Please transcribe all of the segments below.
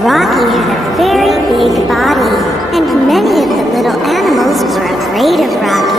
Rocky had a very big body, and many of the little animals were afraid of Rocky.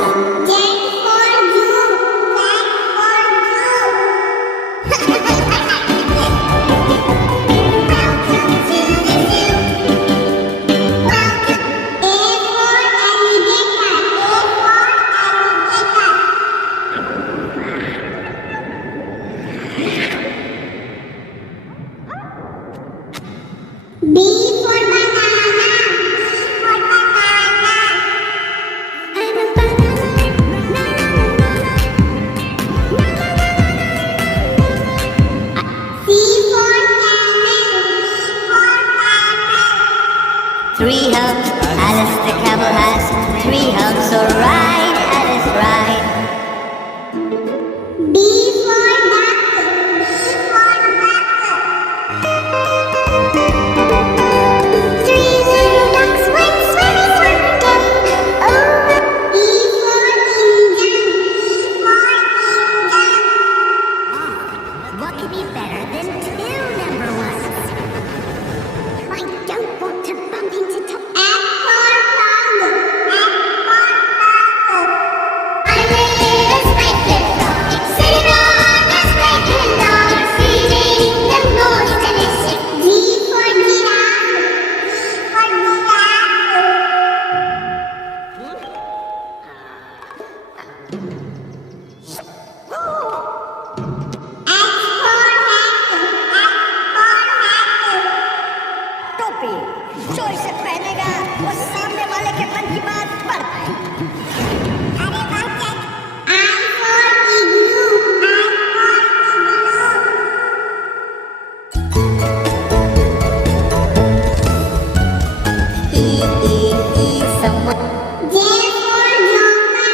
Three humps, Alice the camel has 3 humps, so ride, Alice, ride. B for apple, B for apple. 3 little ducks went swimming one day over. E for engine, E for engine. What could be better than 2 number ones? I don't want to bump into F for frog, F for frog. I made a spanking frog, sitting on a spanking log, feeling the most delicious. G for giraffe, G for टोपी जोर से पहनेगा वो सामने वाले के मन की बात पढ़ पाए। अरे बात है। I for igloo, I for igloo. someone. J for joker,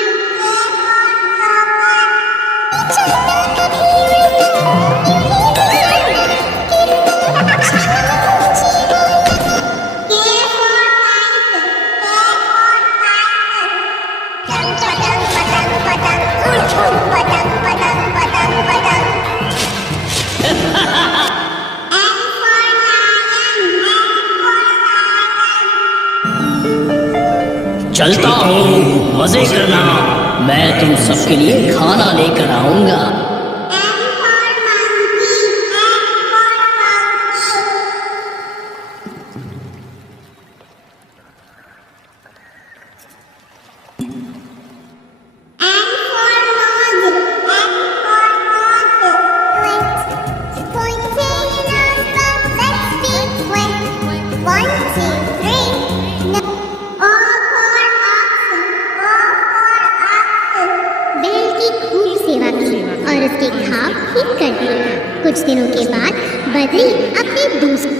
J for चलता हूँ, मजे करना, मैं तुम सबके लिए खाना लेकर आऊंगा। और उसके घाव ठीक कर दिए। कुछ दिनों के बाद बद्री अपने दूसरे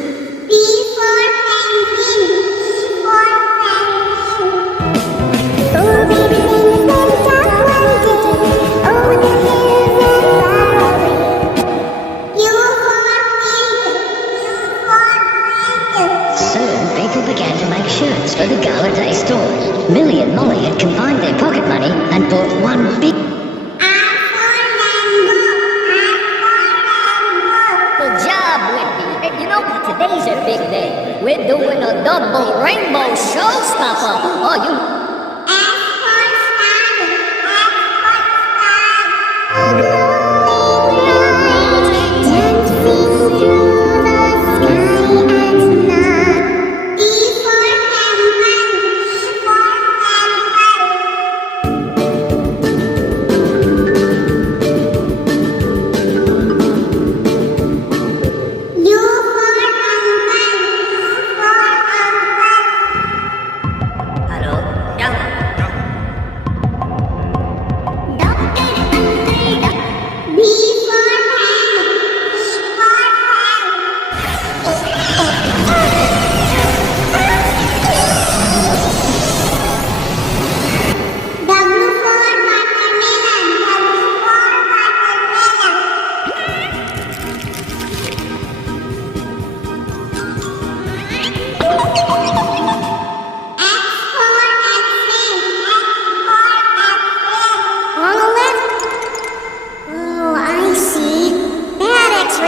Asia, big day. We're doing a double rainbow showstopper. Oh, you.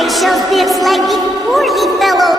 Shows Biff's leg before he fell over.